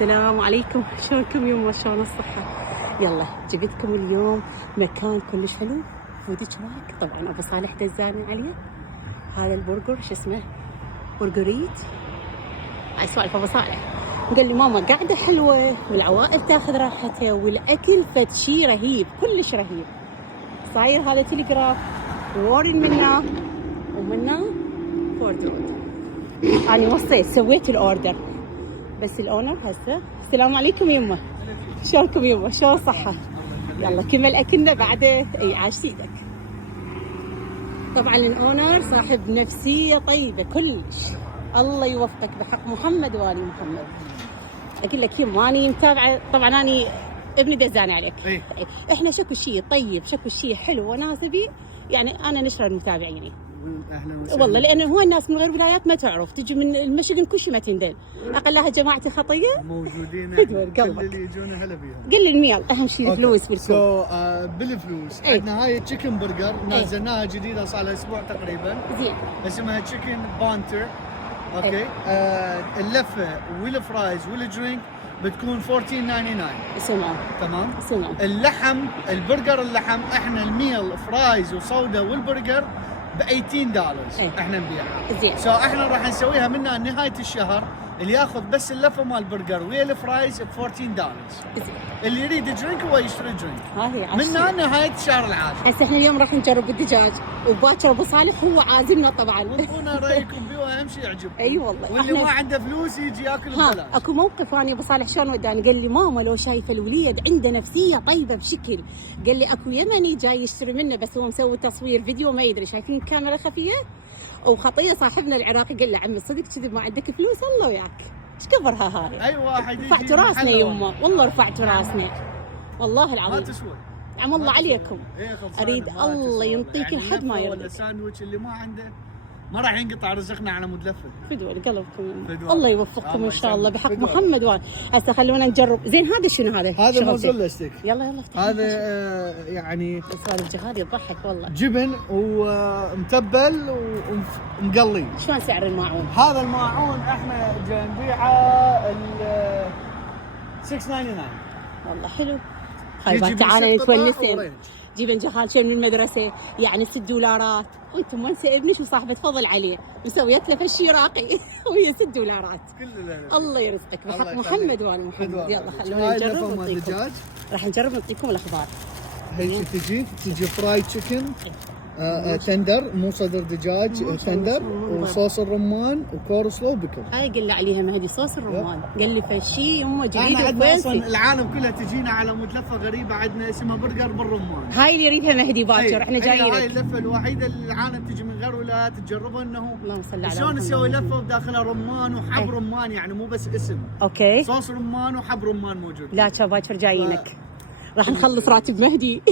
السلام عليكم، شلونكم يما؟ شلون الصحة؟ يلا جبتكم اليوم مكان كلش حلو. فوديك رايك؟ طبعا ابو صالح دزاني عليه. هذا البرجر شو اسمه؟ برجريت. هاي سوالف ابو صالح. قال لي ماما قاعدة حلوة والعوائل تاخذ راحتها والاكل فد شي رهيب، كلش رهيب. صاير هذا تليجراف وورن منا ومنا فورد رود. انا وصيت سويت الاوردر بس الاونر هسه. السلام عليكم يمه، شلونكم يمه؟ شلون الصحة؟ يلا كمل اكلنا بعده. اي عاش ايدك. طبعا الاونر صاحب نفسية طيبة كلش، الله يوفقك بحق محمد والي محمد. اقول لك يمه اني متابعة، طبعا اني ابني دزاني عليك. احنا شكو شيء طيب، شكو شيء حلو وناس بيه، يعني انا نشر المتابعين. اهلا وسهلا والله لانه هو الناس من غير ولايات ما تعرف، تجي من المشيغن كل شيء ما تندل. اقلها جماعتي خطيه موجودين فدوى كل قلبك. اللي يجونا هلا بيهم. قل لي الميال اهم شيء الفلوس بالكون. بالفلوس أي. عندنا هاي تشيكن برجر نزلناها جديده صار لها اسبوع تقريبا، زين اسمها تشيكن بانتر. اوكي اللفه والفرايز والدرينك بتكون $14.99. سمعوا تمام. سمعوا. اللحم البرجر اللحم احنا الميل فرايز وصودا والبرجر ب $18 أي. احنا نبيعها. زين احنا راح نسويها منها نهايه الشهر، اللي ياخذ بس اللفه مال البرجر ويا الفرايز ب $14. زين. اللي يريد درينك هو يشتري درينك ها هي منها عشرة. نهايه الشهر العاشر. هسه احنا اليوم راح نجرب الدجاج وباكر ابو صالح هو عازمنا طبعا. وانطونا رايكم بيه واهم شيء يعجبكم. اي والله. واللي ما عنده فلوس يجي ياكل ها ببلاش. اكو موقف اني ابو صالح شلون وداني، قال لي ماما لو شايفه الوليد عنده نفسيه طيبه بشكل، قال لي اكو يمني جاي يشتري منه بس هو مسوي تصوير فيديو ما يدري، شايفين الكاميرا خفيه وخطيه صاحبنا العراقي. قال له عمي صدق كذب ما عندك فلوس؟ الله وياك ايش كبرها هاي. اي واحد يجي رفعتوا راسنا محله يمه، والله رفعتوا راسنا والله ما العظيم. تسوى. عم الله عليكم. إيه خلصانة، اريد ما الله تسوى. ينطيك يعني لحد ما لفة يرضيك. ولا ساندويتش اللي ما عنده ما راح ينقطع رزقنا على مود لفه. فدوى لقلبكم يمه. فدوى. الله يوفقكم الله ان شاء الله يسلمك. بحق فدوى. محمد وان. هسه خلونا نجرب. زين هذا شنو هذا؟ هذا شغلتك. موزاريلا ستيك. يلا يلا افتح. هذا يعني سوالف جهاد يضحك والله. جبن ومتبل ومقلي. شلون سعر الماعون؟ هذا الماعون احنا جاي نبيعه $6.99. والله حلو. يجي خايبات تعالى بست قطع نتونسين. ورينج. جيبن جهال شيء من المدرسه يعني $6. وانتم منسى ابني شو صاحبه فضل عليه، مسويت له فشي راقي وهي $6. كل الله يرزقك الله بحق يخليك. محمد وال محمد. فدوى. يلا خلونا هاي نجرب لفة مال ونعطيكم. دجاج. راح نجرب نعطيكم الاخبار. هيك تجي فرايد تشيكن تندر، مو صدر دجاج، تندر وصوص الرمان وكورسلو بكل. هاي قال لي عليها مهدي صوص الرمان، قال لي فشي يمه جديد احنا عندنا اصلا وفانسي. العالم كلها تجينا على مود لفه غريبه، عندنا اسمها برجر بالرمان. هاي اللي يريدها مهدي باكر. أي. احنا هاي جايين. اللفه الوحيده اللي العالم تجي من غير ولايات تجربها، انه اللهم صل على شلون محمد. نسوي لفه وداخلها رمان وحب أي. رمان، يعني مو بس اسم، اوكي. صوص رمان وحب رمان موجود. لا شا باكر جايينك. راح نخلص راتب مهدي.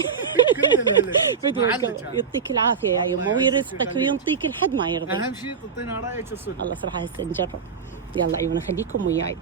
كل الهلا. فدوى معلق يعني. يعطيك العافيه يا يمه الله ويرزقك يعزك وينطيك لحد ما يرضي. اهم شيء تعطينا رايك الصدق. الله صراحه هسه نجرب. يلا عيونه خليكم وياي.